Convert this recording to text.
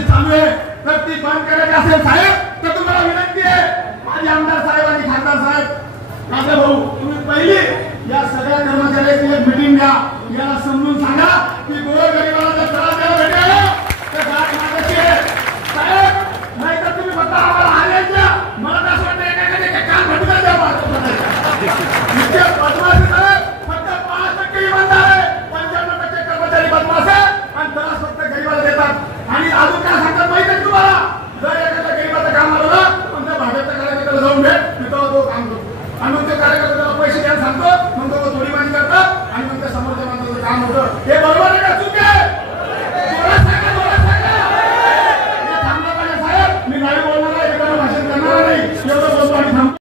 परिस्थिती चालू आहे तर ती बंद करायची असेल साहेब तर तुम्हाला विनंती आहे माझे आमदार साहेब आणि खासदार साहेब राजा भाऊ तुम्ही पहिली या सगळ्या कर्मचाऱ्यांची एक मीटिंग घ्या याला समजून सांगा की गोरगरिबाला